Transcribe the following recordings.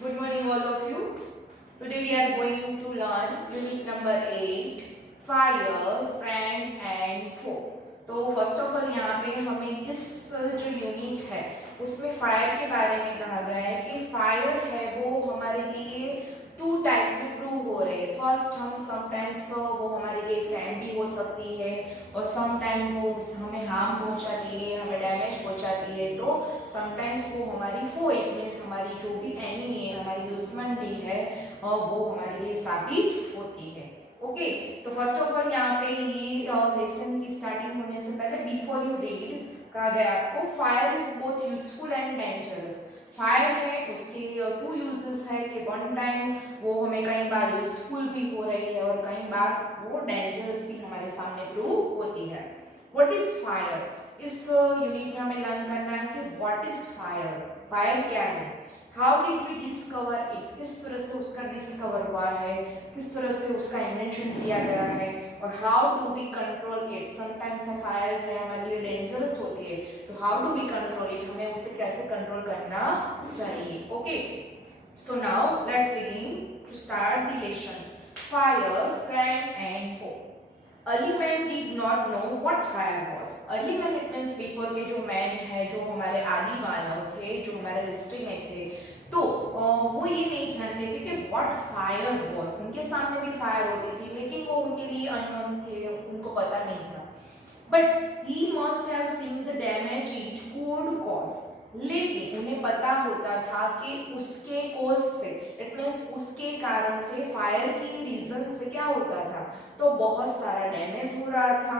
Good morning, all of you. Today we are going to learn unit number 8, fire, friend and foe. तो first of all यहाँ पे हमें इस जो unit है उसमें फायर के बारे में कहा गया है कि फायर है वो हमारे लिए टू टाइप में प्रूव हो रहे हैं. फर्स्ट हम समटाइम्स वो हमारे लिए फ्रेंड भी हो सकती है और समटाइम वो हमें हार्म पहुंचाती है, हमें डैमेज पहुंचाती है. तो समटाइम्स वो हमारी फो, इट मीन्स हमारी जो भी एनिमी है, हमारी दुश्मन भी है, और वो हमारे लिए साबित होती है. ओके, तो फर्स्ट ऑफ ऑल यहाँ पे ये लेसन की स्टार्टिंग होने से पहले बिफोर यू रीड कहा गया आपको fire is both useful and dangerous. Fire है उसके टू यूजेस है कि वन टाइम वो हमें कई बार यूजफुल भी हो रही है और कई बार वो डेंजरस भी हमारे सामने प्रूव होती है. What is fire? इस यूनिट में हमें लर्न करना है कि व्हाट इज फायर, फायर क्या है, how did we discover it, किस तरह से उसका डिस्कवर हुआ है, किस तरह से उसका इन्वेंशन किया गया है, और how do we control it. Sometimes fire है हमारे लिए डेंजरस होती है, तो how do we control it, हमें उसे कैसे कंट्रोल करना चाहिए. Okay, so now let's begin to start the lesson. Fire, friend and foe. Early man did not know what fire was. Early man it means before के जो man है, जो हमारे आदि मानव थे, जो हमारे हिस्ट्री में थे, तो वो ये नहीं जानते थे कि what fire was. उनके सामने भी फायर होती थी लेकिन वो उनके लिए अननोन थे, उनको पता नहीं था. But he must have seen the damage it could cause. लेकिन उन्हें पता होता था कि उसके कोज से, इट मीन्स उसके कारण से, फायर की रीजन से क्या होता था, तो बहुत सारा डैमेज हो रहा था.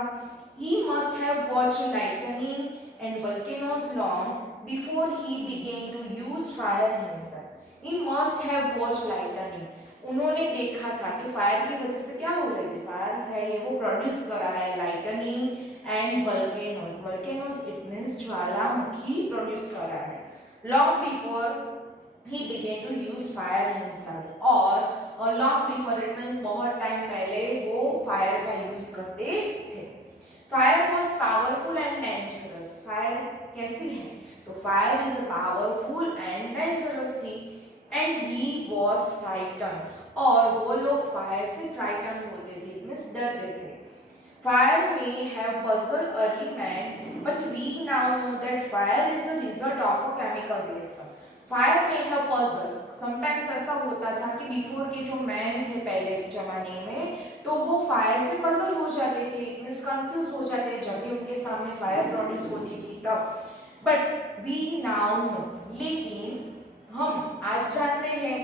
He must have watched lightning and volcanoes long before he began to use fire himself. He must have watched lightning. उन्होंने देखा था कि फायर की वजह से क्या हो रही थी, फायर है ये वो प्रोड्यूस कर रहा है lightning and volcanoes. Volcanoes it means Jwalamukhi produce कर रहा है. Long before he began to use fire himself, और long before it means बहुत टाइम पहले वो फायर का यूज करते थे. Fire was powerful and dangerous. Fire कैसी है, तो fire is powerful and dangerous थी. एंड he was frightened, और वो लोग फायर से फ्राइटन होते थे, मीन्स डरते थे. Fire may have puzzled early man, but we now know that fire is the result of a chemical reaction. Fire may have puzzled. Sometimes ऐसा होता था कि बिफोर के जो मैन थे पहले के जमाने में, तो वो फायर से पजल हो जाते थे, मीन्स कंफ्यूज हो जाते जब भी उनके सामने फायर प्रोड्यूस होती थी तब. बट वी नाउ नो, लेकिन हम आज जानते हैं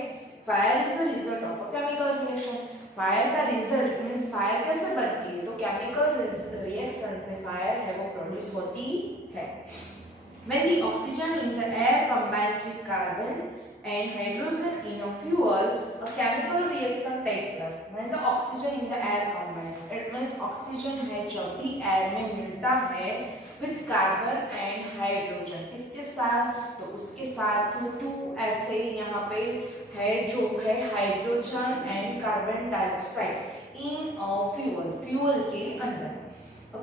fire is the result of a chemical reaction. Fire का रिजल्ट मीन्स फायर कैसे बनती है, तो केमिकल रिएक्शन से फायर है वो प्रोड्यूस होती है. When the oxygen in the air combines with carbon and hydrogen in a fuel, a chemical reaction takes place. When the oxygen in the air combines, it means oxygen है जब भी air में मिलता है with carbon and hydrogen, इसके साथ, तो उसके साथ टू ऐसे यहाँ पे है जो है hydrogen and carbon dioxide in fuel, fuel के अंदर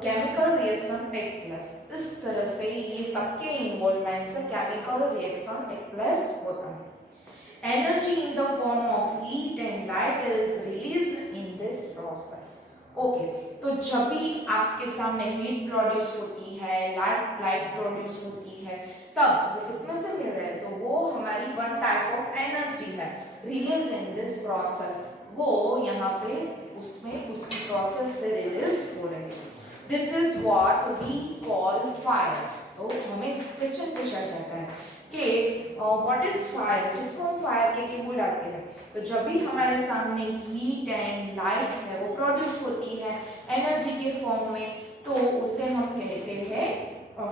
केमिकल रिएक्शन टेक प्लेस. इस तरह से ये सबके इन्वॉल्वमेंट से केमिकल रिएक्शन टेक प्लेस होता है. Energy in the form of heat and light is release in this process. Okay, तो जब भी आपके सामने हीट प्रोड्यूस होती है, लाइट प्रोड्यूस होती है, तब वो किसमें से मिल रहे हैं, तो वो हमारी वन टाइप ऑफ एनर्जी है रिलीज इन दिस प्रोसेस. वो यहाँ पे उसमें उसकी प्रोसेस से रिलीज हो रही है. This is what we call fire. तो हमें क्वेश्चन पूछा जाता है कि व्हाट इज फायर, जिसको हम फायर के बुलाते हैं. तो जब भी हमारे सामने हीट एंड लाइट है वो प्रोड्यूस होती है एनर्जी के फॉर्म में, तो उसे हम कहते हैं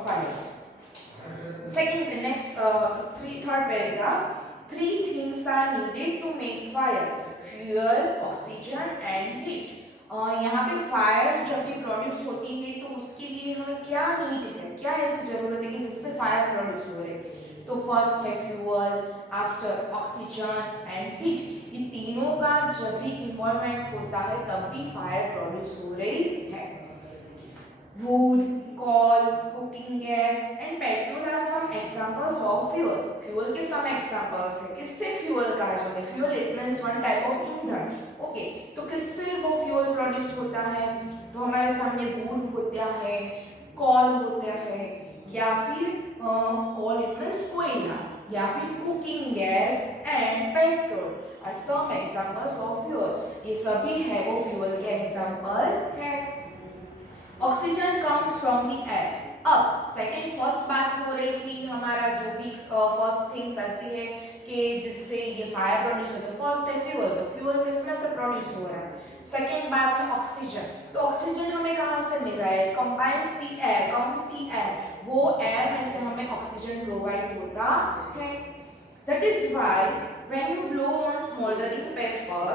fire. Second, next third paragraph. 3 things are needed to make fire: fuel, oxygen and heat. यहाँ पे फायर जब भी प्रोड्यूस होती है तो उसके लिए हमें क्या नीड है, क्या ऐसी जरूरत है कि जिससे फायर प्रोड्यूस हो रही है, तो फर्स्ट है fuel, after oxygen and heat. ये तीनों का जब भी इन्वॉल्वमेंट होता है तब भी फायर प्रोड्यूस हो रही है. Would, coal, cooking gas and petrol are some examples of fuel. Fuel fuel के सम एग्जांपल्स है। किससे फ्यूल कहा जाता है? Fuel it means one type of ईंधन। ओके, तो किससे वो फ्यूल प्रोड्यूस होता है? तो हमारे सामने वुड होता है, कॉल होता है, या फिर कॉल इट मींस कोयला, या फिर cooking gas and petrol are some examples of fuel. ये सभी है वो फ्यूल के एग्जांपल है। Oxygen comes from the air. अब सेकंड फर्स्ट बात हो रही थी हमारा, जो भी फर्स्ट थिंग्स ऐसी है कि जिससे ये फायर प्रोड्यूस होता है। फर्स्ट है फ्यूल, तो फ्यूल किसमें से प्रोड्यूस हो रहा है? सेकंड बात है ऑक्सीजन, तो ऑक्सीजन हमें कहां से मिल रहा है? Combines the air, comes the air, वो एयर में से हमें ऑक्सीजन प्रोवाइड होता है। That is why when you blow on smouldering paper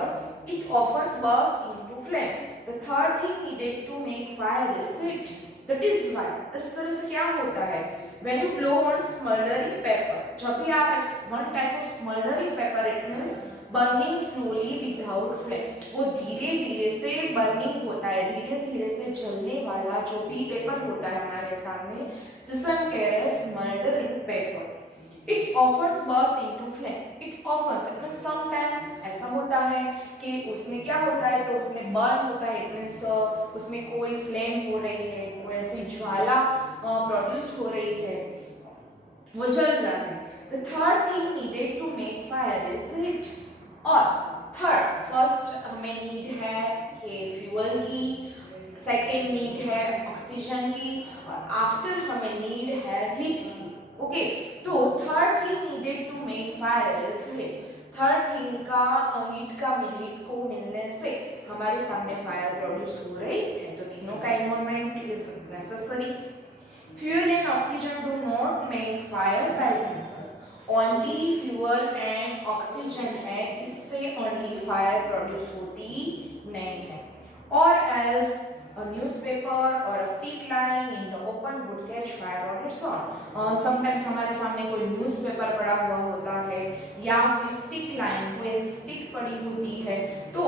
it offers burst into flame. The third thing needed to make fire is heat. That is why इस तरह से क्या होता है? When you blow on smoldering paper, जब भी आप one type of smoldering paper, it means burning slowly without flame, वो धीरे धीरे से burning होता है, धीरे धीरे से जलने वाला जो भी पेपर होता है हमारे सामने, जिसे हम कह रहे हैं smoldering paper. It offers burst into flame. It offers, it means sometime ऐसा होता है कि उसमें क्या होता है, तो उसमें बर्न होता है, इट मींस उसमें कोई फ्लेम हो रही है, कोई ऐसी ज्वाला प्रोड्यूस हो रही है, वो जल रहा है। The third thing needed to make fire is heat. और थर्ड, फर्स्ट हमें नीड है कि फ्यूल की, सेकेंड नीड है ऑक्सीजन की, और आफ्टर हमें नीड है हीट की। ओके, तो third thing needed to make fire is heat. Third thing का हीट को मिलने से हमारे सामने फायर प्रोड्यूस हो रही है, तो तीनों का involvement is necessary. Fuel and oxygen do not make fire bye themselves, only fuel and oxygen है, इससे ओनली फायर प्रोड्यूस होती नहीं है। और as a newspaper or a stick lying in the open would catch fire on its own. Sometimes हमारे सामने कोई newspaper पड़ा हुआ होता है, या फिर स्टिक लाइन, कोई ऐसी स्टिक पड़ी होती है, तो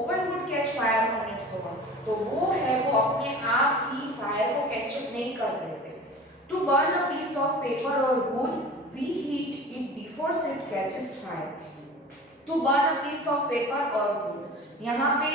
open would catch fire on its own, तो वो है वो अपने आप ही फायर को कैचअप नहीं कर लेते। To burn a piece of paper और wood we heat it before it catches fire. To burn a piece of paper और वुड, यहाँ पे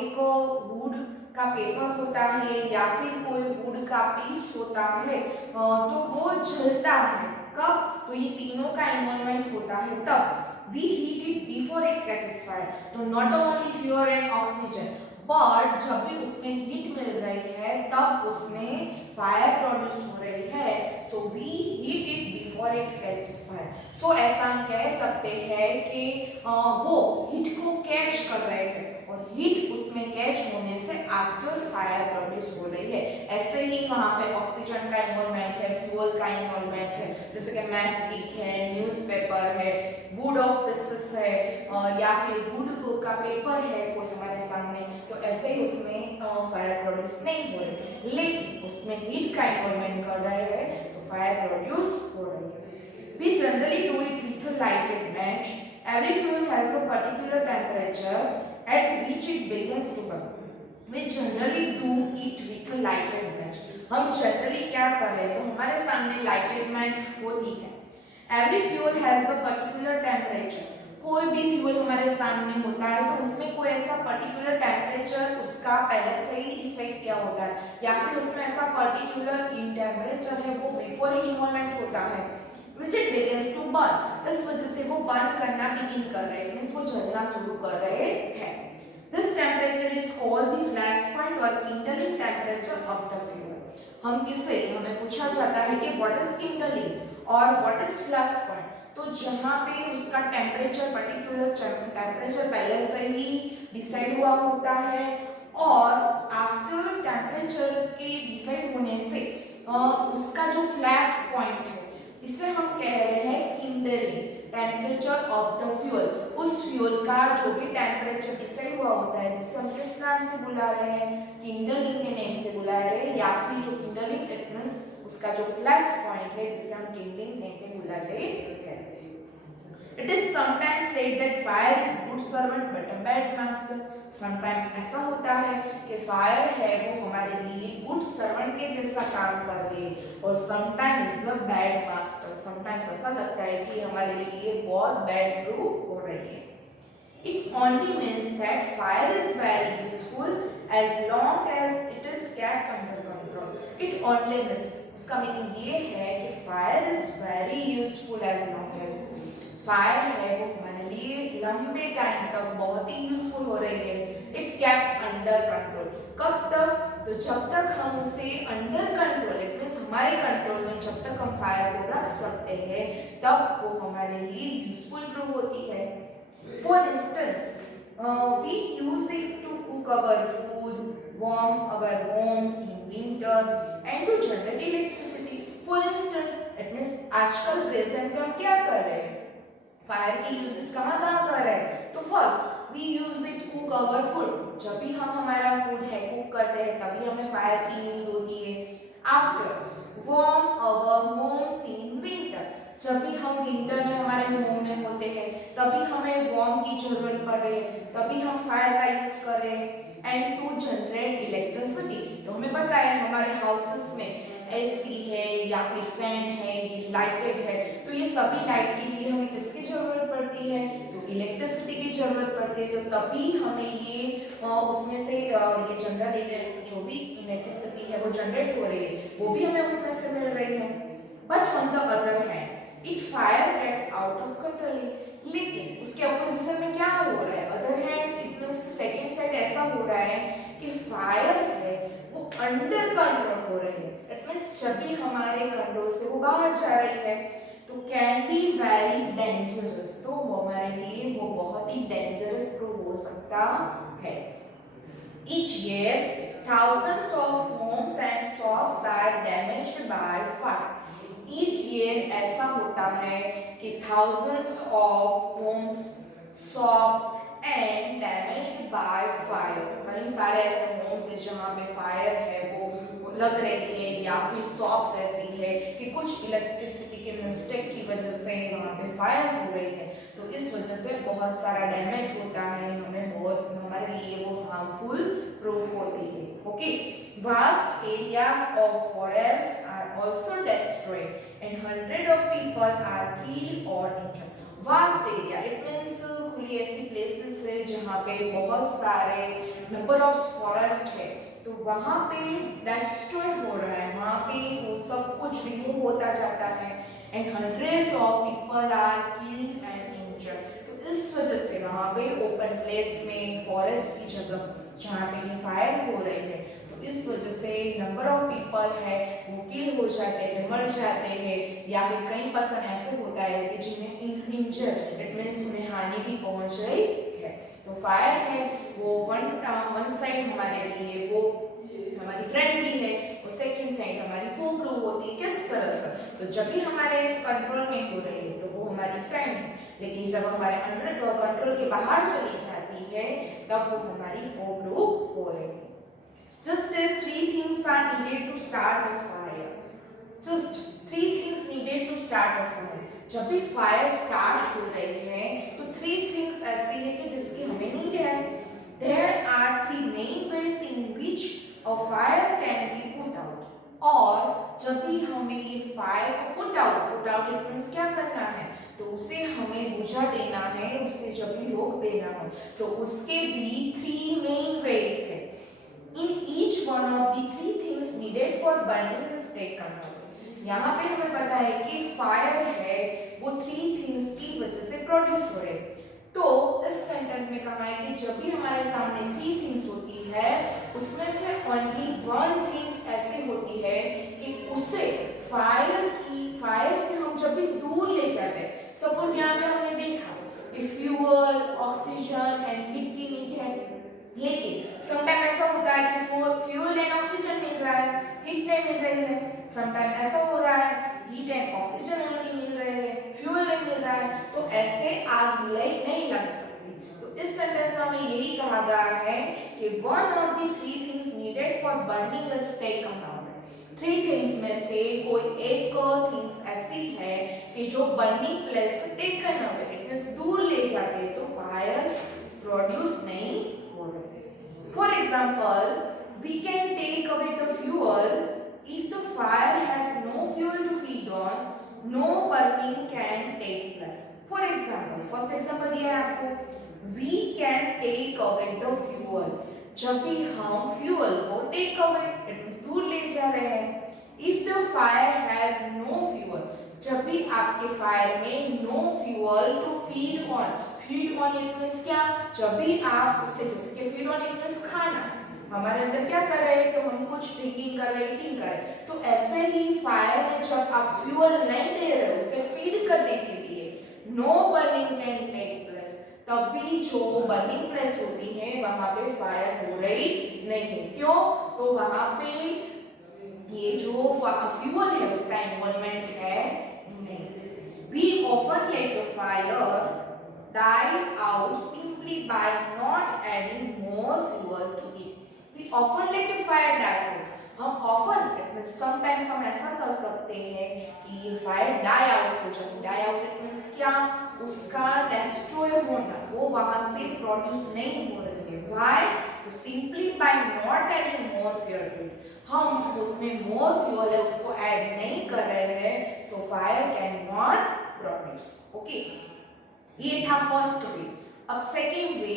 एक वुड का पेपर होता है या फिर कोई वुड का पीस होता है, तो वो जलता है। कब? तो ये तीनों का इन्वॉल्वमेंट होता है तब। We heat it before it catches fire, तो not only fuel and oxygen, but जब भी उसमें हीट मिल रही है तब उसमें फायर प्रोड्यूस हो रही है, so we heat it before it catches fire. So ऐसा हम कह सकते हैं कि वो हीट को कैच कर रहे हैं, और हीट उसमें कैच होने से आफ्टर फायर प्रोड्यूस हो रही है। ऐसे ही वहाँ पे ऑक्सीजन का इन्वॉल्वमेंट है, फ्यूल का इन्वॉल्वमेंट है, जैसे कि मैस्टिक है, न्यूज़पेपर है, वुड ऑफ पीसेस है, या फिर वुड का पेपर है कोई हमारे सामने, तो ऐसे ही उसमें फायर प्रोड्यूस नहीं हो रही, लेकिन उसमें हीट का इन्वॉल्वमेंट कर रहे हैं तो फायर प्रोड्यूस हो रही है। We generally do it with a lighted match. Every fuel has a particular temperature at which it begins to burn. We generally do it with a lighted match. हम generally क्या करें, तो हमारे सामने lighted match होती है। Every fuel has a particular temperature. कोई भी फ्यूल हमारे सामने होता है तो उसमें कोई ऐसा पर्टिकुलर टेम्परेचर उसका पहले से ही डिसाइड किया होता है, या फिर उसमें ऐसा पर्टिकुलर इन टेम्परेचर है वो बिफोर ही इन्वॉल्वमेंट होता है, which it begins to burn. इस वजह से वो बर्न करना बिगिन कर रहे हैं, मींस वो जलना शुरू कर रहे हैं। This temperature is called the flash point or kindling temperature of the fuel. हम किससे, हमें पूछा जाता है कि what is kindling और what is flash point, तो जहाँ पे उसका टेम्परेचर, पर्टिकुलर टेम्परेचर पहले से ही डिसाइड हुआ होता है, और आफ्टर टेम्परेचर के डिसाइड होने से उसका जो फ्लैश पॉइंट है, इसे हम कह रहे हैं Kindling temperature of the fuel. उस फ्यूल का जो भी टेम्परेचर डिसाइड हुआ होता है, जिसे हम किस नाम से बुला रहे हैं, किंडलिंग के नेम से बुला रहे हैं, या फिर जो किंडलिंग इट मींस उसका जो फ्लैश पॉइंट है जिसे हम किंडलिंग कह के बुलाते हैं। It is sometimes said that fire is good servant but a bad master. Sometime ऐसा होता है कि फायर है वो हमारे लिए गुड सर्वेंट के जैसा काम कर रही है और sometime is a bad master. Sometimes ऐसा लगता है कि हमारे लिए बहुत बैड प्रूव हो रही है। It only means that fire is very useful as long as it is kept under control. It only means इसका मीनिंग ये है कि fire is very useful as long as fire है वो हमारे लिए लंबे टाइम तक बहुत ही यूजफुल हो रही है। इट केप्ट अंडर कंट्रोल, कब तक? तो जब तक हम उसे अंडर कंट्रोल, इट मींस हमारे कंट्रोल में जब तक हम फायर को रख सकते हैं तब वो हमारे लिए यूजफुल प्रूव होती है। For instance we use it to cook our food, warm our homes in winter and to generate electricity. For instance, it means आजकल प्रेजेंट में हम क्या कर रहे हैं? फायर की यूजेस कहाँ कर रहे हैं? तो first we use it cook our food, जब भी हम हमारा फूड है कुक करते हैं तभी हमें फायर की नीड होती है। After warm our homes in winter, जब भी हम विंटर में हमारे होम में होते हैं तभी हमें वार्म की जरूरत पड़ रही है, तभी हम फायर का यूज कर रहे हैं। एंड टू जनरेट इलेक्ट्रिसिटी, तो हमें पता है हमारे हाउसेस में एसी है या फिर फैन है, ये लाइटेड है, तो ये सभी लाइट के लिए हमें किसकी जरूरत पड़ती है? तो इलेक्ट्रिसिटी की जरूरत पड़ती है। तो तभी हमें ये उसमें से ये जनरेट जो भी इलेक्ट्रिसिटी है वो जनरेट हो रही है वो भी हमें उसमें से मिल रही है। But on the other hand it fire gets out of control, लेकिन उसके अपोजिशन में क्या हो रहा है? Other hand it means second side ऐसा हो रहा है कि फायर है वो अंडर कंट्रोल हो रही है। इट मींस जब भी हमारे कंट्रोल से वो बाहर जा रही है तो कैन बी वेरी डेंजरस, तो हमारे लिए वो बहुत ही डेंजरस प्रूव हो सकता है। Each year thousands of homes and shops are damaged by fire. Each year ऐसा होता है कि thousands of homes, shops and damaged by fire, कई सारे ऐसे होम्स हैं जहाँ पे फायर है वो लग रही है या फिर शॉप्स ऐसी है कि कुछ इलेक्ट्रिसिटी के मिस्टेक की वजह से वहाँ पे फायर हो रही है, तो इस वजह से बहुत सारा डैमेज होता है, हमें बहुत हमारे लिए वो हार्मफुल प्रूव होती है। Okay, vast areas of forest are also destroyed and hundred of people are killed or injured. Vast area it means खुली ऐसी प्लेसेस है जहाँ पे बहुत सारे नंबर ऑफ फॉरेस्ट है, तो वहाँ पे डिस्ट्रॉय हो रहा है, वहाँ पे वो सब कुछ रिमूव होता जाता है। And hundreds of people are killed and injured, तो इस वजह से वहाँ पे ओपन प्लेस में फॉरेस्ट की जगह जहाँ पे ये फायर हो रही है तो इस वजह से नंबर ऑफ पीपल है वो किल हो जाते हैं, मर जाते हैं, या फिर कई पर्सन ऐसे होता है कि जिन्हें इंजर इट मींस उन्हें हानि भी पहुंच रही है। तो फायर है वो वन साइड हमारे लिए वो हमारी फ्रेंड भी है और सेकंड साइड हमारी फो प्रूव होती है। किस तरह से? तो जब भी हमारे कंट्रोल में हो रही है तो वो हमारी फ्रेंड है, लेकिन जब हमारे अंडर कंट्रोल के बाहर चली जाती है तब वो हमारी फो प्रूव हो रही है। Just as three things are needed to start a fire. Just three things needed to start a fire. जब भी फायर स्टार्ट हो रही है तो थ्री थिंग्स ऐसी है कि जिसकी हमें नीड है। There are three main ways in which a fire can be put out. और जब भी हमें ये फायर को पुट आउट इट मींस क्या करना है? तो उसे हमें बुझा देना है, उसे जब भी रोक देना हो तो उसके भी थ्री मेन वेज है। In each one of the three things needed for burning is taken out. यहाँ पे हमें पता है कि फायर है वो थ्री थिंग्स की वजह से प्रोड्यूस हो रहे। तो इस सेंटेंस में कहा है कि जब भी हमारे सामने थ्री थिंग्स होती है उसमें से ओनली वन थिंग्स ऐसी होती है कि उसे फायर से हम जब भी दूर ले जाते हैं। सपोज यहाँ पे हमने देखा कि फ्यूल, ऑक्सीजन एंड हीट की नीड है, लेकिन समटाइम ऐसा होता है कि फ्यूल एंड ऑक्सीजन मिल रहा है, हीट नहीं मिल रही है। समटाइम ऐसा हो रहा है हीट एंड ऑक्सीजन ओनली मिल रहे हैं, फ्यूल नहीं मिल रहा है, तो ऐसे आग नहीं लग सकती। तो इस सेंटेंस में हमें यही कहा गया है कि one of the three things needed for burning is taken out. Three things में से कोई एक थिंग्स ऐसी है कि जो बर्निंग प्लेस से टेकन अवे इट मींस दूर ले जाते हैं तो फायर प्रोड्यूस नहीं हो रहे। For example, we can take away the fuel if the fire has no fuel to feed on, no burning can take place. For example, first example दिया है आपको, we can take away the fuel. जब भी हम fuel को take away it means दूर ले जा रहे हैं। If the fire has no fuel, जब भी आपके फायर में no fuel to feed on, feed on it means क्या, जब भी आप उसे, जैसे कि फीड ऑन इट मींस खाना, हमारे अंदर क्या कर रहे हैं, तो हम कुछ ड्रिंकिंग कर रहे हैं, ईटिंग कर रहे हैं, तो ऐसे ही फायर में जब आप फ्यूअल नहीं दे रहे हो उसे फीड करने के लिए, no burning can take place, तब भी जो बर्निंग प्लेस होती है वहां पे फायर हो रही नहीं है। क्यों, तो वहां पे ये जो फ्यूअल है उसका इन्वॉल्वमेंट है नहीं। We often let the fire die out simply by not adding more fuel to it. We often let the fire die out. हम often it means sometimes हम ऐसा कर सकते हैं कि ये fire die out हो जाए। die out it means क्या, उसका destroy होना, वो वहां से produce नहीं हो रही है। why? तो simply by not adding more fuel to it. हम उसमें more fuel है उसको add नहीं कर रहे हैं, so fire cannot produce. okay? ये था फर्स्ट वे। अब second way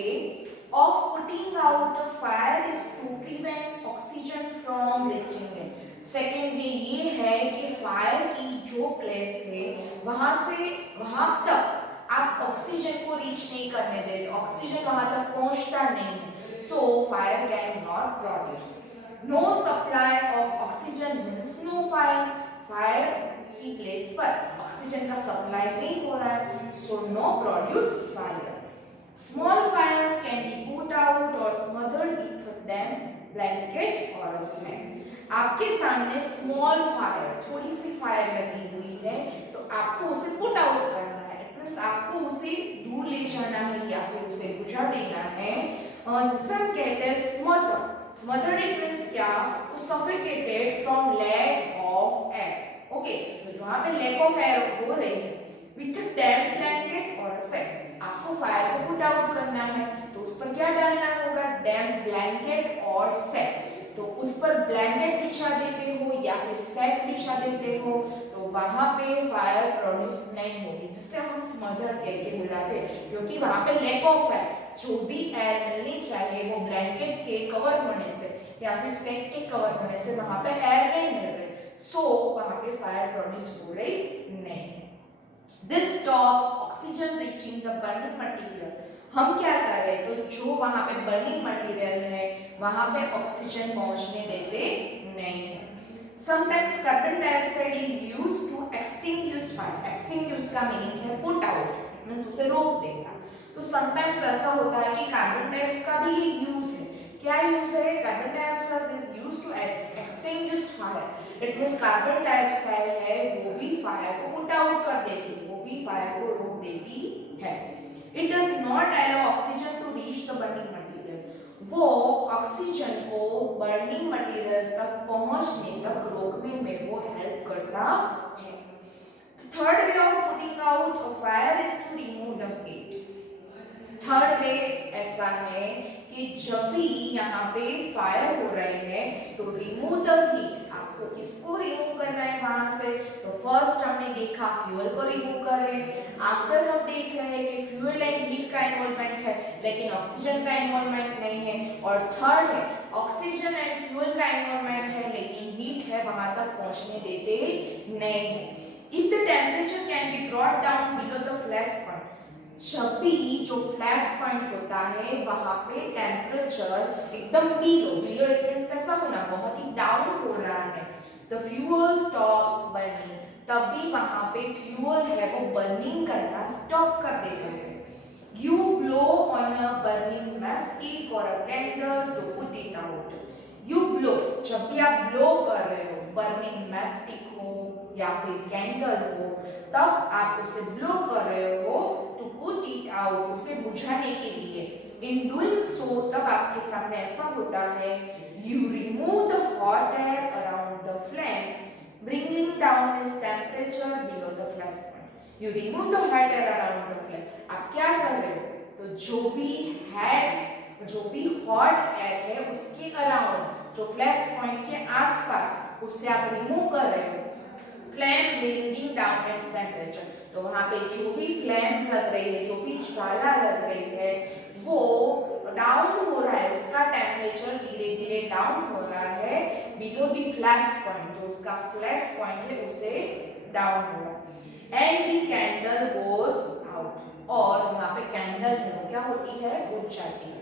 of putting out the fire is to prevent oxygen from reaching it. Second way ये है कि फायर की जो प्लेस है वहां से वहां तक आप ऑक्सीजन को रीच नहीं करने देते, ऑक्सीजन वहां तक पहुंचता नहीं है, so fire can not produce. No supply of oxygen means no fire. Fire की प्लेस पर ऑक्सीजन का सप्लाई नहीं हो रहा है, so no produce fire. Small fires can be put out और smothered with a damp blanket और अ smack. आपके सामने स्मॉल फायर, थोड़ी सी फायर लगी हुई है, तो आपको उसे पुट आउट करना है, इट मींस आपको उसे दूर ले जाना है या फिर उसे बुझा देना है, जिसे हम कहते हैं स्मदर्ड। स्मदर्ड इट मींस क्या, to suffocated from lack of air. Okay, तो वहां पे लैक ऑफ एयर हो रही है, विथ अ डैम्प ब्लैंकेट और अ सैक। आपको फायर को पुट आउट करना है तो उस पर क्या डालना होगा, डैम्प ब्लैंकेट और सैक। तो उस पर ब्लैंकेट बिछा देते हो या फिर सैक बिछा देते हो तो वहां पे फायर प्रोड्यूस नहीं होगी, जिससे हम स्मदर्ड कह के बुलाते हैं, क्योंकि वहां पे लैक ऑफ है। जो भी एयर मिलनी चाहिए वो ब्लैंकेट के कवर होने से या फिर सैक के कवर होने से वहां पे एयर नहीं मिल रही, सो वहां पे फायर प्रोड्यूस हो रही नहीं। This stops oxygen reaching the burning material. हम क्या कर रहे हैं, तो जो वहां पे बर्निंग मटेरियल है वहां पे ऑक्सीजन पहुंचने देते नहीं है। Sometimes carbon dioxide is used to extinguish fire. Extinguish का मीनिंग है पुट आउट, मींस उसे रोक देना। तो समटाइम्स ऐसा होता है कि कार्बन डाइऑक्साइड का भी एक यूज है। क्या यूज है, carbon dioxide is used to extinguish fire. It means carbon dioxide है वो भी फायर को पुट आउट कर देती है, वो भी फायर को रोक देती है। It does not allow oxygen to reach the burning material. वो ऑक्सीजन को बर्निंग मटेरियल्स तक पहुंचने तक रोकने में वो हेल्प करता है। Third way of putting out a fire is to remove the heat. Third way ऐसा है कि जब भी यहाँ पे फायर हो रहे हैं तो रिमूव द हीट। आपको किसको रिमूव करना है वहां से, तो फर्स्ट हमने देखा फ्यूल को रिमूव कर रहे हैं, आफ्टर हम देख रहे हैं कि फ्यूल एंड हीट का इन्वॉल्वमेंट है लेकिन ऑक्सीजन का इन्वॉल्वमेंट नहीं है, और थर्ड है ऑक्सीजन एंड फ्यूल का इन्वॉल्वमेंट है लेकिन हीट है वहां तक पहुंचने देते नहीं है। If the temperature can be brought down below the flash point. जब भी जो फ्लैश पॉइंट होता है वहां पे टेम्परेचर एकदम बिलो, बिलो इट मींस कैसा होना, बहुत ही डाउन हो रहा है, द फ्यूल स्टॉप्स बर्निंग। तब भी वहां पे फ्यूल है वो बर्निंग करना स्टॉप कर देता है। You blow on a burning matchstick or a candle to put it out. You blow, जब भी आप ब्लो कर रहे हो, बर्निंग मैस्टिक हो या फिर कैंडल हो, तब आप उसे ब्लो कर रहे हो टू पुट इट आउट, उसे बुझाने के लिए। इन डूइंग सो तब आपके सामने ऐसा होता है, you remove the hot air around the flame bringing down its temperature below the flash point. You remove the hot air around the flame. आप क्या कर रहे हो, तो जो भी हॉट एयर है उसके अराउंड, जो फ्लैश पॉइंट के आसपास, उससे आप रिमूव कर रहे हो flame bringing down its temperature. तो वहां पे जो भी फ्लेम लग रही है, जो भी ज्वाला लग रही है, वो डाउन हो रहा है, उसका टेम्परेचर धीरे धीरे डाउन हो रहा है बिलो द फ्लैश पॉइंट, जो उसका फ्लैश पॉइंट है उसे डाउन हो रहा है। And the candle goes out, और वहां पे कैंडल है वो क्या होती है, बुझ जाती है।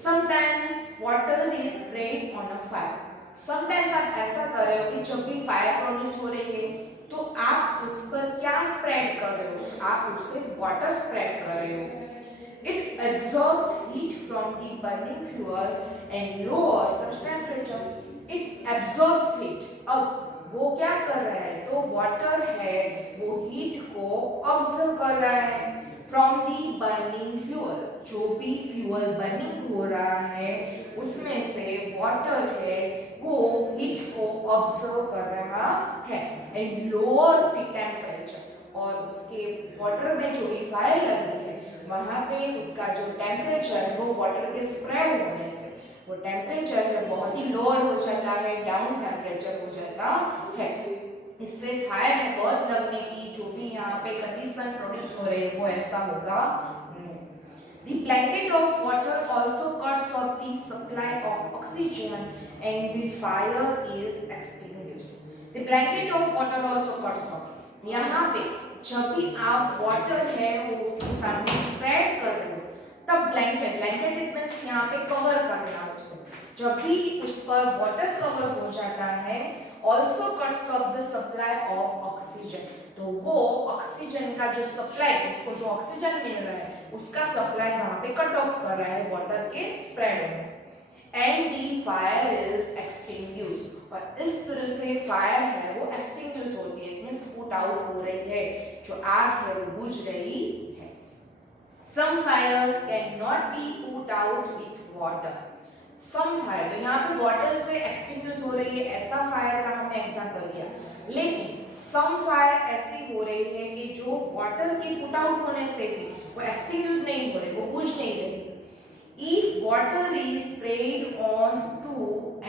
Sometimes water is spread on a fire, sometimes आप ऐसा कर रहे हो कि जब भी फायर प्रोड्यूस हो रही है तो आप उस पर क्या स्प्रेड कर रहे हो, आप उससे वाटर स्प्रेड कर रहे हो। It absorbs heat from the burning fuel and lowers the temperature. It absorbs heat, अब वो क्या कर रहा है, तो वाटर है वो हीट को ऑब्जर्व कर रहा है फ्रॉम दी बर्निंग फ्यूल, जो भी फ्यूल बर्निंग हो रहा है उसमें से वाटर है वो हीट को ऑब्जर्व कर रहा है एंड लोअर्स द टेम्परेचर, और उसके वाटर में जो भी फायर लग रही है वहां पे उसका जो टेम्परेचर है वो वाटर के स्प्रेड होने से वो टेम्परेचर है बहुत ही लोअर हो जाता है, डाउन टेम्परेचर हो जाता है। इससे फायर है बहुत लगने की, जो भी यहाँ पे कंडीशन प्रोड्यूस हो रही है वो ऐसा होगा। The blanket of water also cuts off the supply of oxygen and the fire is extinguished. The blanket of water also cuts off. यहाँ पे जब भी आप वाटर है वो उसके सामने स्प्रेड कर रहे हो तब ब्लैंकेट इट मींस यहाँ पे कवर करना उसे, जब भी उस पर वाटर कवर हो जाता है also cuts off the supply of oxygen, तो वो ऑक्सीजन का जो सप्लाई, उसको जो ऑक्सीजन मिल रहा है उसका सप्लाई वहां पे कट ऑफ कर रहा है वाटर के स्प्रेड होने से। And the fire is extinguish, और इस तरह से फायर है वो एक्सटिंग्विश होती है, मींस पुट आउट हो रही है, जो आग है वो बुझ रही है। Some fires can not be put out with water, some fire, तो यहाँ पे वाटर से एक्सटिंग्विश हो रही है ऐसा फायर का हमने एग्जांपल लिया, लेकिन सम फायर ऐसी हो रही है कि जो वाटर के पुट आउट होने से भी वो एक्सटिंग्विश नहीं हो रही, वो बुझ नहीं रही। If water is sprayed on to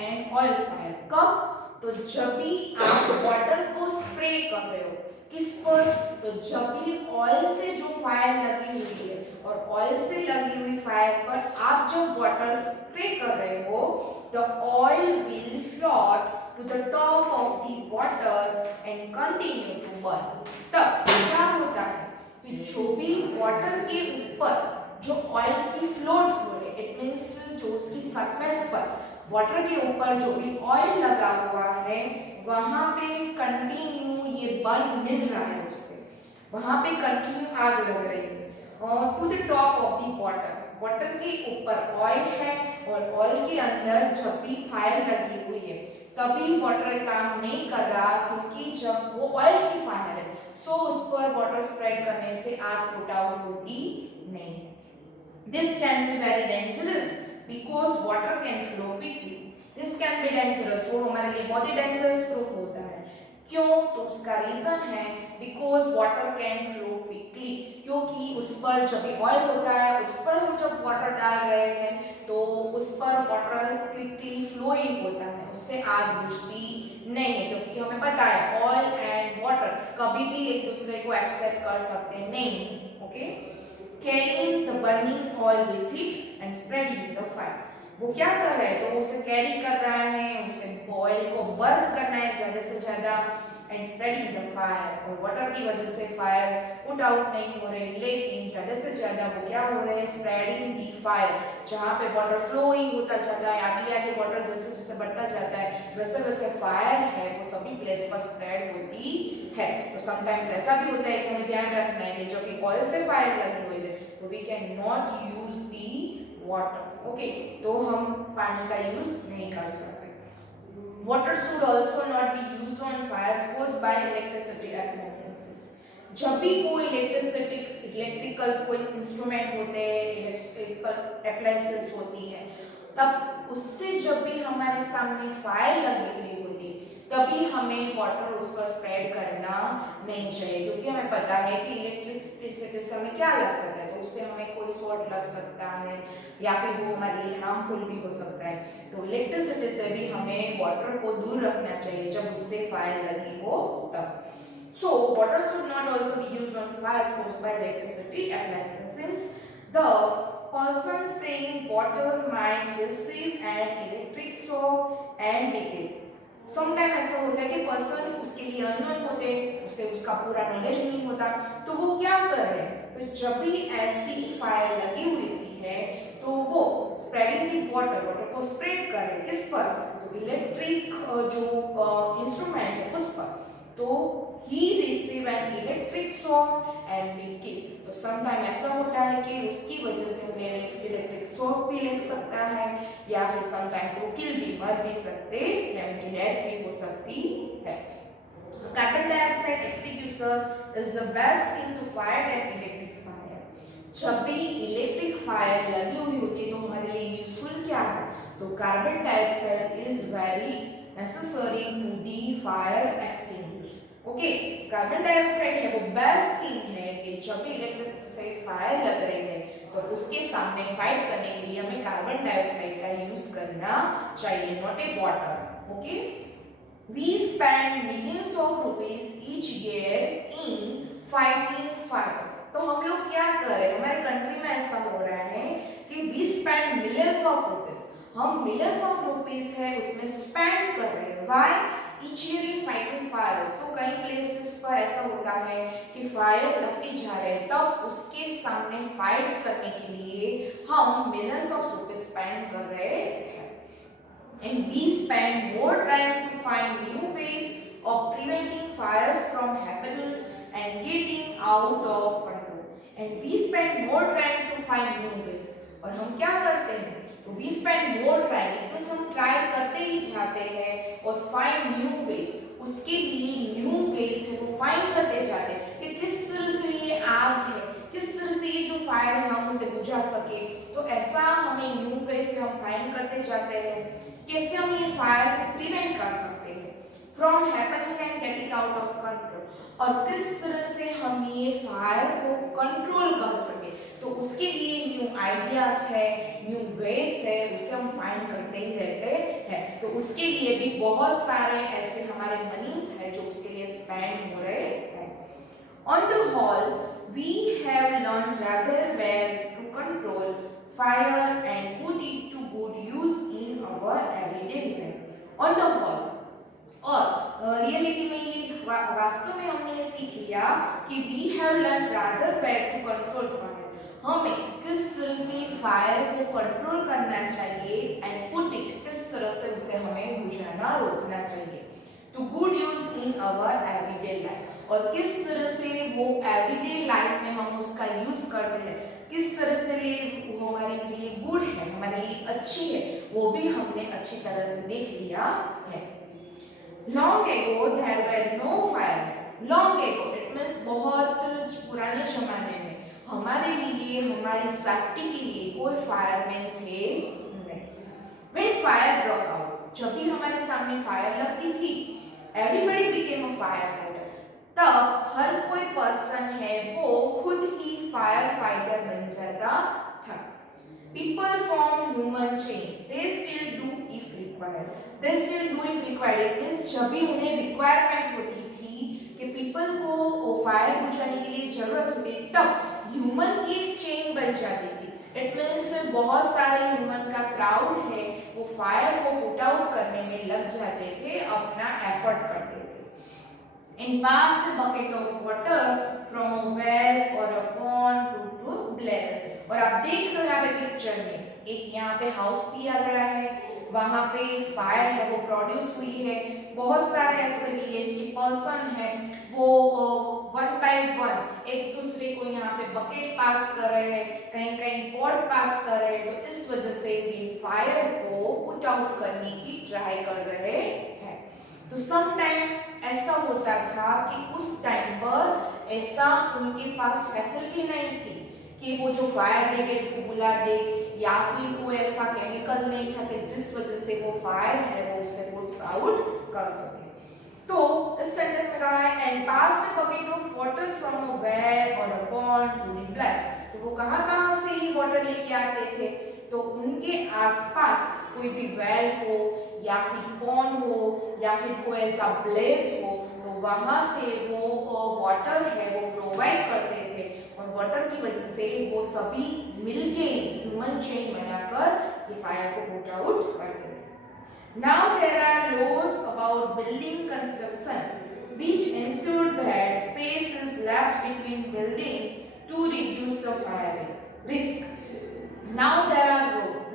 an oil fire, कब, तो जब भी आप वाटर को स्प्रे कर रहे हो किस पर, तो जब भी ऑयल से जो फायर लगी हुई है और ऑयल से लगी हुई फायर पर आप जब वाटर स्प्रे कर रहे हो the oil will float to the top of the water and continue to burn। तब क्या होता है कि जो भी वाटर के ऊपर जो ऑयल की फ्लोट हो रही है, इट मींस जो उसकी सरफेस पर वाटर के ऊपर जो भी ऑयल लगा हुआ है वहां पे कंटिन्यू ये बर्न मिल रहा है, उससे वहां पे कंटिन्यू आग लग रही है। और to the top of the water के ऊपर ऑयल है और ऑयल के अंदर जब भी फायर लगी हुई है तभी वाटर काम नहीं कर रहा, क्योंकि जब वो ऑयल की फायर है सो उस पर वाटर स्प्रेड करने से आग पुट आउट होती नहीं। This can be very dangerous because water can flow quickly. This can be dangerous, वो हमारे लिए बहुत ही डेंजरस प्रूफ होता है। क्यों, तो उसका रीजन है because water can flow quickly, क्योंकि उस पर जब भी ऑयल होता है उस पर हम जब वाटर डाल रहे हैं तो उस पर वाटर क्विकली फ्लोइंग होता है, उससे आग बुझती नहीं है, क्योंकि हमें पता है ऑयल एंड वाटर कभी भी एक दूसरे को एक्सेप्ट कर सकते नहीं। Okay, carrying the burning oil with it and spreading the fire, वो क्या कर रहा है, तो उसे कैरी कर रहा है, उसे ऑयल को बर्न करना है ज्यादा से ज्यादा एंड स्प्रेडिंग द फायर, और वाटर की वजह से फायर पुट आउट नहीं हो रहे, लेकिन ज्यादा से ज्यादा वो क्या हो रहे हैं, स्प्रेडिंग द फायर, जहाँ पे वाटर फ्लोइंग होता जाता है, आगे आगे वाटर जैसे जैसे बढ़ता जाता है वैसे वैसे फायर है वो सभी प्लेस पर स्प्रेड होती है। तो समटाइम्स ऐसा भी होता है कि हमें ध्यान रखना है कि जो कि ऑयल से फायर लगी हुई है तो we can not use the water. Okay, तो हम पानी का यूज नहीं कर सकते। Water should also not be used on fires caused by electricity appliances। जब भी कोई इलेक्ट्रिकल कोई इंस्ट्रूमेंट होते हैं, इलेक्ट्रिकल अप्लायंसेस होती है, तब उससे जब भी हमारे सामने फायर लगी हुई होती तभी हमें वाटर उस पर स्प्रेड करना नहीं चाहिए, क्योंकि हमें पता है कि इलेक्ट्रिसिटी से हमें क्या लग सकता है, तो उससे हमें कोई शॉर्ट लग सकता है या फिर वो हमारे लिए हार्मफुल भी हो सकता है। तो इलेक्ट्रिसिटी से भी हमें वाटर को दूर रखना चाहिए जब उससे फायर लगी हो तब। So water should not also be used on fires caused by electricity appliances since the person spraying water might receive an electric shock and be killed. Sometime ऐसा होता है कि पर्सन उसके लिए अननोन होते, उसे उसका पूरा नॉलेज नहीं होता, तो वो क्या कर रहे हैं, तो जब भी ऐसी फायर लगी हुई होती है तो वो स्प्रेडिंग द वाटर को स्प्रेड कर रहे हैं किस पर, तो इलेक्ट्रिक जो इंस्ट्रूमेंट है उस पर, तो he receive an electric shock and be killed. तो समटाइम ऐसा होता है कि उसकी वजह से उन्हें इलेक्ट्रिक शॉक भी लग सकता है या फिर समटाइम्स वो किल भी मर भी सकते हैं, उनकी डेथ भी हो सकती है। Carbon dioxide extinguisher is the best thing to fire an electric fire. जब भी इलेक्ट्रिक फायर लगी हुई होती है तो हमारे लिए यूजफुल क्या है, तो carbon dioxide is very necessary to the fire extinguish. Okay, carbon dioxide है वो बेस्ट थिंग है कि जब भी इलेक्ट्रिसिटी फायर लग रही है तो उसके सामने फाइट करने के लिए हमें कार्बन डाइऑक्साइड का यूज करना चाहिए, not a water. Okay, we spend millions of rupees each year in fighting fires. तो हम लोग क्या कर रहे हैं, हमारे कंट्री में ऐसा हो रहा है कि we spend millions of rupees, हम मिलियंस ऑफ रुपीस है उसमें स्पेंड कर रहे हैं, why each year in fighting fires। तो कई प्लेसेस पर ऐसा होता है कि फायर लगती जा रहे हैं, तब उसके सामने फाइट करने के लिए हम मिलियंस ऑफ रुपीस स्पेंड कर रहे हैं। And we spend more time to find new ways of preventing fires from happening and getting out of control. And we spend more time to find new ways। और हम क्या करते हैं, तो we spend more try, it हम try करते ही जाते हैं और फाइंड न्यू वेज, उसके लिए न्यू वेज है वो फाइंड करते जाते हैं कि किस तरह से ये आग है, किस तरह से ये जो फायर है हम उसे बुझा सके। तो ऐसा हमें न्यू वे से हम फाइंड करते जाते हैं, कैसे हम ये फायर को प्रिवेंट कर सकते हैं from happening and getting out of control, और किस तरह से हम ये फायर को कंट्रोल कर सके। तो उसके लिए न्यू आइडियाज है, न्यू वेज है, उसे हम फाइंड करते ही रहते हैं। तो उसके लिए भी बहुत सारे ऐसे हमारे मनीज है जो उसके लिए स्पेंड हो रहे हैं। On the whole we have learn rather well to control fire and put it to good use in our everyday life. On the whole, और रियलिटी में ये वास्तव में हमने ये सीख लिया कि we have learn rather well to control fire, हमें किस तरह से फायर को कंट्रोल करना चाहिए एंड पुट इट, किस तरह से उसे हमें बुझाना रोकना चाहिए, to good use in our everyday life, और किस तरह से वो एवरीडे लाइफ में हम उसका यूज करते हैं, किस तरह से वो हमारे लिए गुड है, हमारे लिए अच्छी है, वो भी हमने अच्छी तरह से देख लिया है। Long ago there were no fire। Long ago it means बहुत पुराने जमाने में हमारे लिए, हमारी सेफ्टी के लिए कोई फायरमैन थे नहीं। When fire broke out, जब भी हमारे सामने फायर लगती थी, everybody became a firefighter। तब हर कोई पर्सन है वो खुद ही फायर फाइटर बन जाता था। People form human chains, they still do if required। They still do if required, it means जब भी उन्हें रिक्वायरमेंट होती थी कि पीपल को फायर बुझाने के लिए जरूरत होती तब ह्यूमन की एक चेन बन जाती थी। इट मीन्स बहुत सारे ह्यूमन का क्राउड है वो फायर को पुट आउट करने में लग जाते थे, अपना एफर्ट करते थे। In pass bucket of water from a well or a pond to Blaze. और आप देख रहे हो यहाँ पे पिक्चर में एक यहाँ पे हाउस दिया गया है, वहां पे फायर है वो प्रोड्यूस हुई है, बहुत सारे ऐसे विलेज के पर्सन है वो वन बाय वन एक दूसरे को यहाँ पे बकेट पास कर रहे हैं, कहीं कहीं पॉट पास कर रहे हैं, तो इस वजह से ये फायर को पुट आउट करने की ट्राई कर रहे हैं। तो सम टाइम ऐसा होता था कि उस टाइम पर ऐसा उनके पास फैसिलिटी नहीं थी कि वो जो फायर ब्रिगेड को बुला दे या फिर कोई ऐसा केमिकल नहीं था कि जिस वजह से वो फायर है वो उसे पुट आउट कर सके। तो इस सेंटेंस में कहा है and pass a bucket of water from a well or a pond to the place. तो वो कहाँ से ये वाटर लेके आते थे? तो उनके आसपास कोई भी वेल हो या फिर पॉन्ड हो या फिर कोई ऐसा प्लेस हो, तो वहां से वो वाटर है वो प्रोवाइड करते थे और वाटर की वजह से वो सभी मिलके ह्यूमन चेन बनाकर ये फायर को पुट आउट करते थे। Now there are laws about building construction which ensure that space is left between buildings to reduce the fire risk. Now there are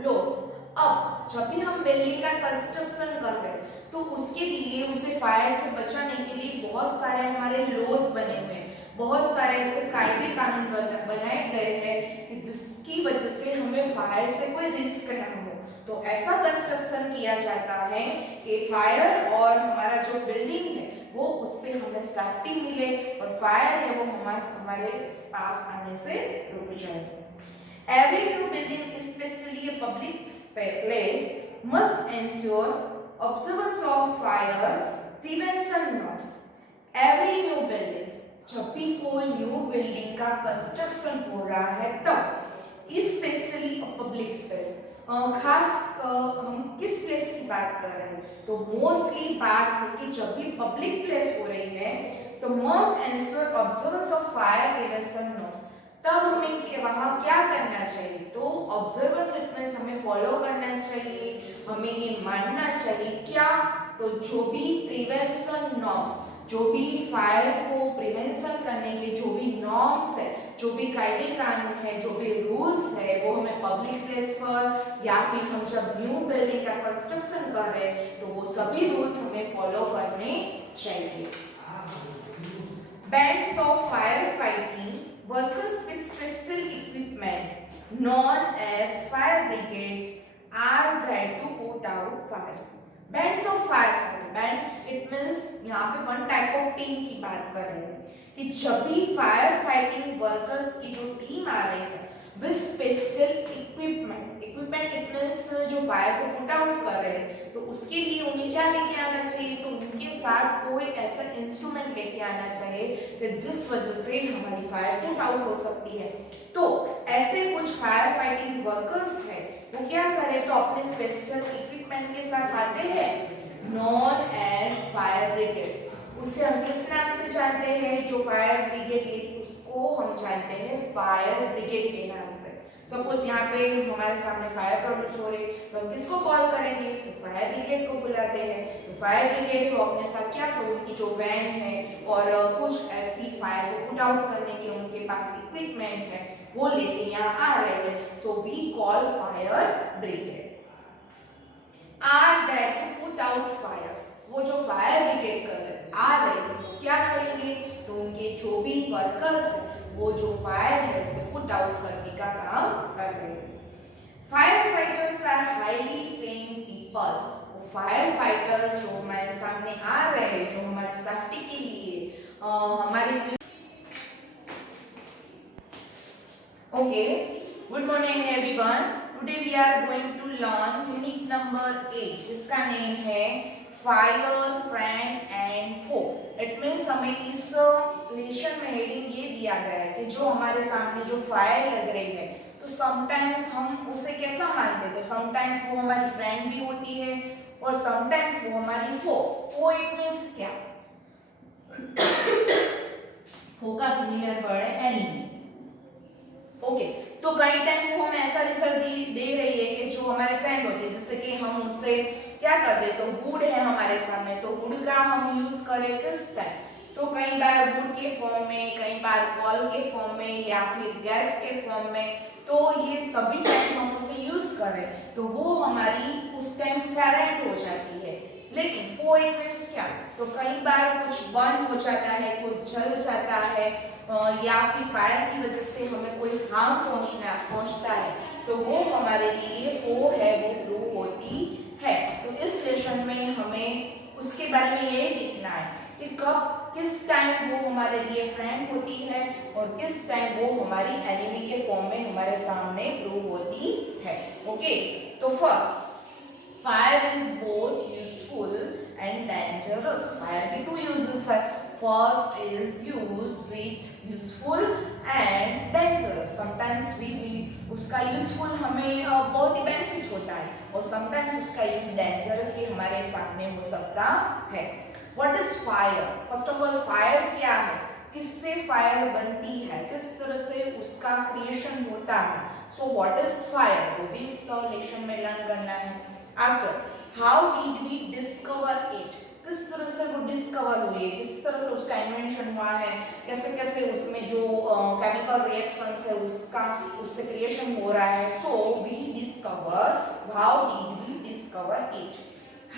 laws. अब जब भी हम बिल्डिंग का कंस्ट्रक्शन कर रहे हैं तो उसके लिए उसे फायर से बचाने के लिए बहुत सारे हमारे लॉज बने हुए हैं, बहुत सारे ऐसे कायदे कानून बनाए गए हैं कि जिसकी वजह से हमें फायर से कोई रिस्क ना हो। तो ऐसा कंस्ट्रक्शन किया जाता है कि फायर और हमारा जो बिल्डिंग है वो उससे हमें सेफ्टी मिले और फायर है वो हमारे पास आने से रुक जाए। Every new building, especially a public place, must ensure observance of fire prevention norms. Every new buildings, जब भी कोई न्यू बिल्डिंग का कंस्ट्रक्शन हो रहा है तब स्पेशली पब्लिक स्पेस, खास हम किस प्लेस की बात कर रहे हैं? तो मोस्टली बात है कि जब भी पब्लिक प्लेस हो रही है तो must ensure observance of fire prevention norms. तब हमें वहां क्या करना चाहिए? तो ऑब्जर्वेंस इट मींस हमें फॉलो करना चाहिए, हमें ये मानना चाहिए क्या? तो जो भी प्रिवेंशन नॉर्म्स, जो भी फायर को प्रिवेंशन करने के जो भी नॉर्म्स है, जो भी कायदे कानून है, जो भी रूल्स है, वो हमें पब्लिक प्लेस पर या फिर हम जब न्यू बिल्डिंग का कंस्ट्रक्शन कर रहे हैं तो वो सभी रूल्स हमें फॉलो करने चाहिए। Bands of firefighting workers with special equipment known as fire brigades are there to put out fires. Bands of firefighting, bands it means यहाँ पे one type of team की बात कर रहे हैं कि जब भी फायर फाइटिंग वर्कर्स की जो टीम आ रही है with special equipment, equipment it means जो फायर को पुट आउट कर रहे हैं तो उसके लिए उन्हें क्या लेके आना चाहिए? तो उनके साथ कोई ऐसा इंस्ट्रूमेंट लेके आना चाहिए कि जिस वजह से हमारी फायर पुट आउट हो सकती है। तो ऐसे कुछ फायर फाइटिंग वर्कर्स है वो क्या करें? तो अपने स्पेशल इक्विपमेंट के साथ आते हैं नॉन एज फायर ब्रिगेड्स। उससे हम किस नाम से जानते हैं? जो फायर ब्रिगेड उसको हम जानते हैं फायर ब्रिगेड के नाम से। सपोज यहाँ पे हमारे सामने फायर प्रोड्यूस हो रही तो हम किसको कॉल करेंगे? तो फायर ब्रिगेड को बुलाते हैं। तो फायर ब्रिगेड को अपने साथ क्या तो उनकी जो वैन है और कुछ ऐसी फायर को पुट आउट करने के उनके पास इक्विपमेंट है वो लेके यहाँ आ रहे हैं। So we call fire brigade. Are that to put out fires, वो जो फायर ब्रिगेड कर आ रहे हैं तो क्या करेंगे? तो उनके जो भी वर्कर्स हैं वो जो फायर है उसे पुट आउट करने का काम कर रहे हैं। Fire fighters are highly trained people. वो फायर फाइटर्स जो हमारे सामने आ रहे हैं जो हमारी सेफ्टी के लिए हमारे okay, good morning everyone. Today we are going to learn unit number 8 जिसका नेम है fire, friend and foe. It means हमें इस लेसन में हेडिंग ये दिया गया है कि जो हमारे सामने जो फायर लग रही है तो समटाइम्स हम उसे कैसा मानते हैं? तो समटाइम्स वो हमारी फ्रेंड भी होती है और समटाइम्स वो हमारी फो। फो इट मीन्स क्या? फो का सिमिलर वर्ड है एनिमी। ओके, तो कई टाइम वो हम ऐसा रिजल्ट दे रही है कि जो हमारे फ्रेंड होते हैं जैसे कि हम उनसे क्या कर दे? तो वुड है हमारे सामने तो वुड का हम यूज करें किस टाइम? तो कई बार वुड के फॉर्म में, कई बार कॉल के फॉर्म में या फिर गैस के फॉर्म में। तो ये सभी टाइम हम उसे यूज करें तो वो हमारी उस टाइम फेरेंट हो जाती है। लेकिन फो इट मींस क्या? तो कई बार कुछ बर्न हो जाता है, कुछ जल जाता है या फिर फायर की वजह से हमें कोई हार्म पहुंचता है तो वो हमारे लिए वो है वो ब्लू होती है। तो इस लेसन में हमें उसके बारे में ये देखना है कि कब किस टाइम वो हमारे लिए फ्रेंड होती है और किस टाइम वो हमारी एनिमी के फॉर्म में हमारे सामने ब्लू होती है। ओके, तो first fire is both useful and dangerous. Fire के टू यूजेस है, first is use with useful and dangerous. Sometimes we उसका यूजफुल हमें बहुत ही बेनिफिट होता है और समटाइम्स उसका यूज डेंजरस भी हमारे सामने हो सकता है। What is fire? First of all fire क्या है, किससे फायर बनती है, किस तरह से उसका क्रिएशन होता है। सो व्हाट इज फायर, वो भी इस लेक्चर में लर्न करना है। After, how did we discover it, किस तरह से वो डिस्कवर हुई है, किस तरह से उसका इन्वेंशन हुआ है, कैसे कैसे उसमें जो केमिकल रिएक्शंस है उसका उससे क्रिएशन हो रहा है। So we discover, how did we discover it,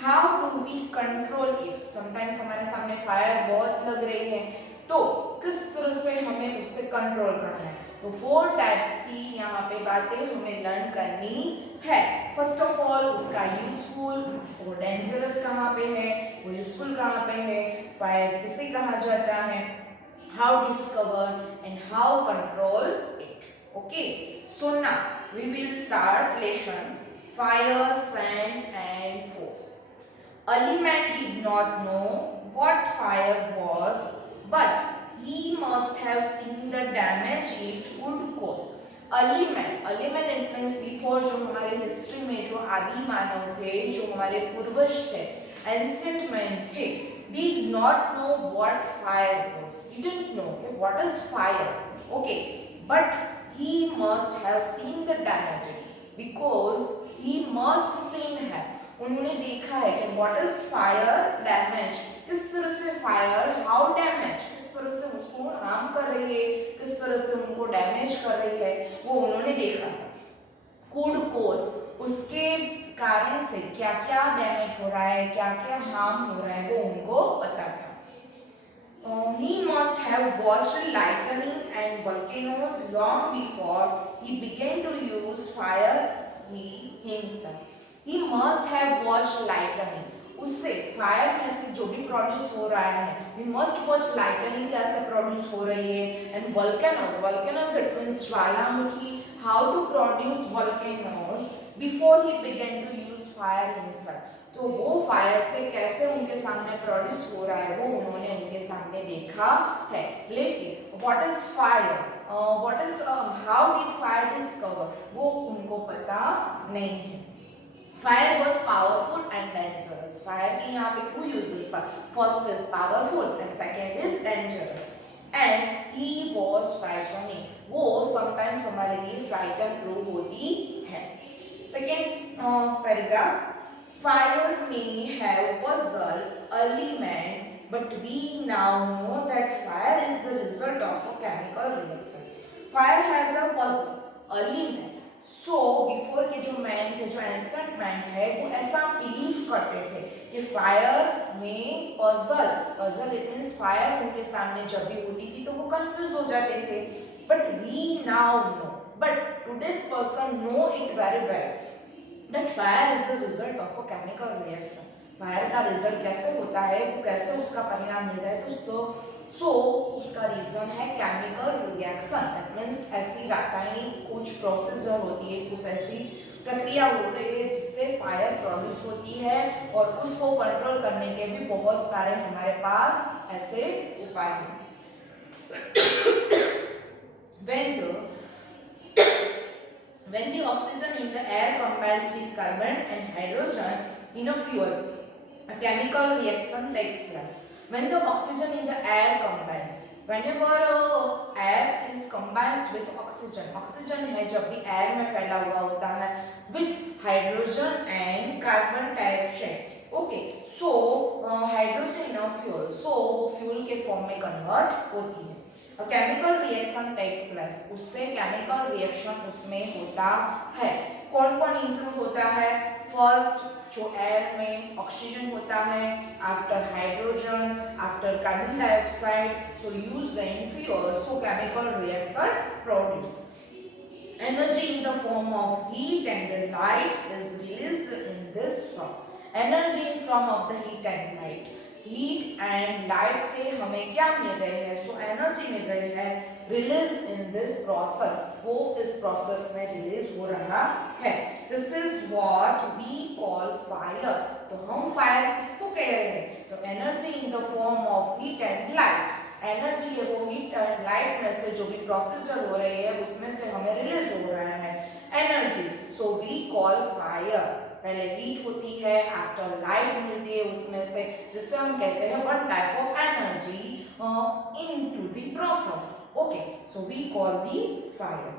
how do we control it. Sometimes हमारे सामने फायर बहुत लग रही है तो किस तरह से हमें उससे कंट्रोल करना है। तो 4 टाइप्स की यहाँ पे बातें हमें लर्न करनी है। फर्स्ट ऑफ ऑल उसका यूजफुल, वो डेंजरस कहाँ पे है, वो यूजफुल कहाँ पे है, फायर किसे कहा जाता है, how discover and how control it. Okay, so now we will start lesson fire, friend and foe. Early man did not know what fire was, but he must have seen the damage it would cause. Early man it means before, जो हमारे history में जो आदि मानव थे, जो हमारे पूर्वज थे, ancient men थे, did not know what fire was. He didn't know okay, what is fire. Okay, but he must have seen the damage because he must seen है, उन्होंने देखा है कि व्हाट इज फायर डैमेज, किस तरह से fire, how damage, किस तरह से उसको हार्म कर रही है, किस तरह से उनको डैमेज कर रही है, वो उन्होंने देखा था। कुड कोज, उसके कारण से क्या क्या डैमेज हो रहा है, क्या क्या हार्म हो रहा है, वो उनको पता था। He must have watched lightning and volcanoes long before he began to use fire himself. He must have watched lightning. उससे फायर में से जो भी प्रोड्यूस हो रहा है, we must watch lightning कैसे प्रोड्यूस हो रही है, and volcanoes it means Jwalamukhi, how to produce volcanoes before he began to use fire himself. तो वो फायर से कैसे उनके सामने प्रोड्यूस हो रहा है वो उन्होंने उनके सामने देखा है। लेकिन what is fire, what is how did fire discover, वो उनको पता नहीं है। Fire was powerful and dangerous. Fire की यहाँ पे 2 uses है. First is powerful and second is dangerous. And he was frightening. वो sometimes हमारे लिए frighten proof होती है. Second paragraph. Fire may have puzzled early man, but we now know that fire is the result of a chemical reaction. Fire has a puzzle early man. So before के जो man थे, जो ancient man है, वो ऐसा believe करते थे कि फायर में पजल इट मींस फायर उनके सामने जब भी होती थी तो वो कंफ्यूज हो जाते थे। But we now know, but today's person know it very well that fire is the result of a chemical reaction. Fire का रिजल्ट कैसे होता है, वो कैसे उसका परिणाम मिलता है, तो सो उसका रीजन है केमिकल रिएक्शन। दैट मींस ऐसी रासायनिक कुछ प्रोसेस जो होती है, कुछ ऐसी प्रक्रिया हो रही है जिससे फायर प्रोड्यूस होती है और उसको कंट्रोल करने के भी बहुत सारे हमारे पास ऐसे उपाय हैं। when the oxygen in the air combines with carbon and hydrogen in a fuel, a chemical reaction takes place. When the oxygen in the air combines, whenever air is combines with oxygen, oxygen है जब भी air में फैला हुआ होता है with hydrogen and carbon dioxide, okay, so hydrogen in a fuel, so वो fuel के form में convert होती है। A chemical reaction take place, उससे chemical reaction उसमें होता है। कौन कौन इंक्लूड होता है? फर्स्ट जो एयर में ऑक्सीजन होता है, after hydrogen, after carbon dioxide, so used in fuel, so chemical reaction produce. Energy in the form of heat and light is released in this form. Energy in form of the heat and light, heat and light से हमें क्या मिल रही है? So energy मिल रही है, release in this process, वो इस process में रिलीज हो रहा है। This is what we call fire. तो हम फायर किसको कह रहे हैं, तो energy in the form of heat and light. Energy है वो हीट एंड लाइट में से जो भी प्रोसेसर हो रही है उसमें से हमें रिलीज हो रहा है energy. So we call fire, पहले हीट होती है, आफ्टर लाइट मिलती है उसमें से, जिससे हम कहते हैं one type of energy into the process. Okay, so we call the fire.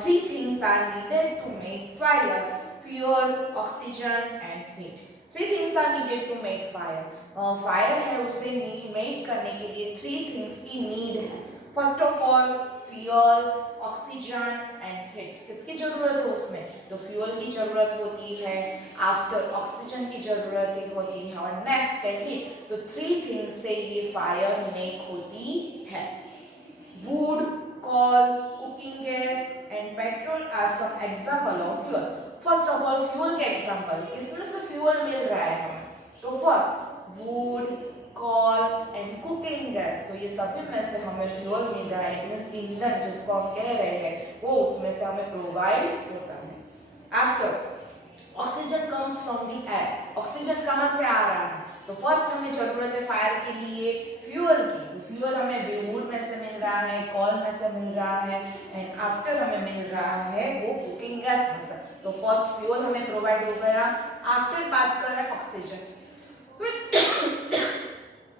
Three things are needed to make fire: fuel, oxygen and heat. Three things are needed to make fire. Fire है उसे make करने के लिए three things की need है। First of all fuel, oxygen and heat. किसकी जरूरत है उसमें, तो फ्यूल की जरूरत होती है, आफ्टर ऑक्सीजन की जरूरत होती है और नेक्स्ट है हीट। तो थ्री थिंग्स से ये फायर मेक होती है। Would, coal, cooking gas and petrol are some example of fuel. First of all fuel के example, इसमें से fuel मिल रहा है हमें, तो first wood, coal and cooking gas, तो ये सभी में से हमें fuel मिल रहा है। It means ईंधन जिसको हम कह रहे हैं वो उसमें से हमें प्रोवाइड होता है। After oxygen comes from the air, oxygen कहाँ से आ रहा है, तो फर्स्ट हमें जरूरत है फायर के लिए फ्यूल की, तो फ्यूल हमें वुड में से मिल रहा है, कोल में से मिल रहा है एंड आफ्टर हमें मिल रहा है वो कुकिंग गैस में से। तो फर्स्ट फ्यूल हमें प्रोवाइड हो गया। आफ्टर बात करें oxygen,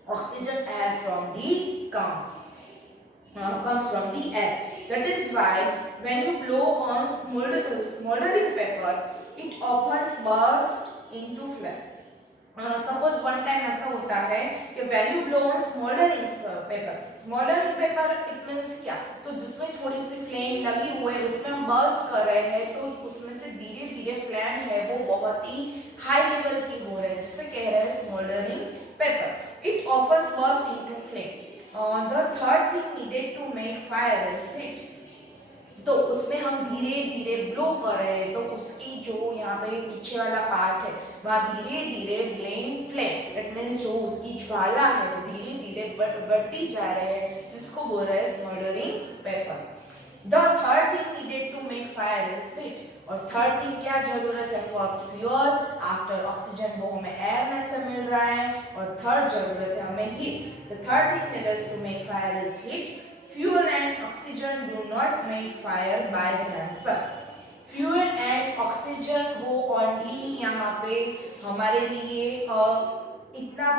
oxygen air from the comes from the air. That is why when you blow on smoldering paper, it often bursts into flame. Suppose one time ऐसा होता है कि when you blow on smoldering paper it means क्या, तो जिसमें थोड़ी सी flame लगी हुई है उसमें हम बर्स्ट कर रहे हैं, तो उसमें से धीरे धीरे फ्लेम है वो बहुत ही हाई लेवल की हो रही है, जिससे कह रहे हैं smouldering paper. It offers burst into flame. The third thing needed to make fire is heat. तो उसमें हम धीरे धीरे ब्लो कर रहे हैं, तो उसकी जो यहाँ पे पीछे वाला पार्ट है वहाँ धीरे धीरे फ्लेम इट मीन्स जो उसकी ज्वाला है वो धीरे धीरे बढ़ती जा रही है, जिसको बोल रहे हैं smouldering paper. The third thing needed to make fire is heat. और थर्ड थिंग क्या जरूरत है, फर्स्ट फ्यूल, आफ्टर ऑक्सीजन वो हमें एयर में से मिल रहा है और थर्ड जरूरत है हमें heat. The third thing needed to make fire is heat. Fuel and oxygen do not make fire by themselves. Fuel and oxygen वो only यहाँ पे हमारे लिए इतना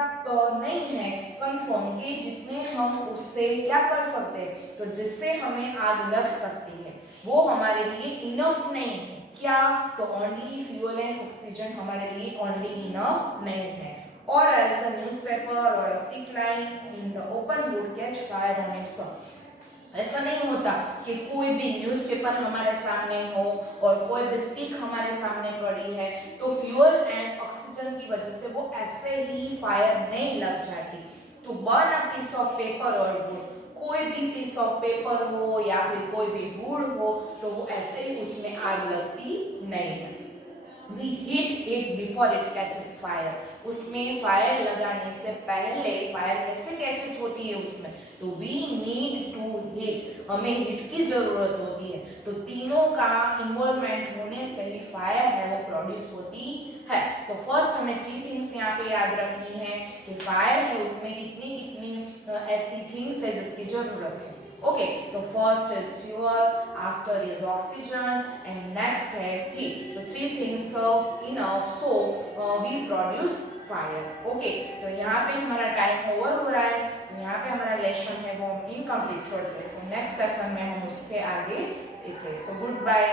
नहीं है कंफर्म कि जितने हम उससे क्या कर सकते हैं, तो जिससे हमें आग लग सकती है वो हमारे लिए इनफ नहीं है। क्या, तो ओनली फ्यूल एंड ऑक्सीजन हमारे लिए ओनली इनफ नहीं है। और ऐसा न्यूज़पेपर और stick line in the open would catch fire on its own. ऐसा नहीं होता कि कोई भी न्यूज़पेपर हमारे सामने हो और कोई भी स्टिक हमारे सामने पड़ी है तो फ्यूल एंड ऑक्सीजन की वजह से वो ऐसे ही फायर नहीं लग जाती। To burn a piece of paper और वुड, कोई भी पीस ऑफ पेपर हो या फिर कोई भी वुड हो तो वो ऐसे ही उसमें आग लगती नहीं है। We heat it before it catches fire. उसमें फायर लगाने से पहले फायर कैसे कैचेस होती है उसमें, तो we need to heat, हमें हीट की जरूरत होती है। तो तीनों का इन्वॉल्वमेंट होने से ही फायर है वो प्रोड्यूस होती है। तो फर्स्ट हमें थ्री थिंग्स यहाँ पे याद रखनी है कि फायर है उसमें कितनी कितनी ऐसी थिंग्स है जिसकी जरूरत है। ओके, तो first is fuel, after is oxygen and next है हीट। तो three things enough so we produce fire. Okay, तो यहाँ पे हमारा टाइम ओवर हो रहा है, तो यहाँ पे हमारा लेसन है वो हम इनकम्प्लीट छोड़ते हैं। सो नेक्स्ट सेशन में हम उसके आगे देखें। So good bye.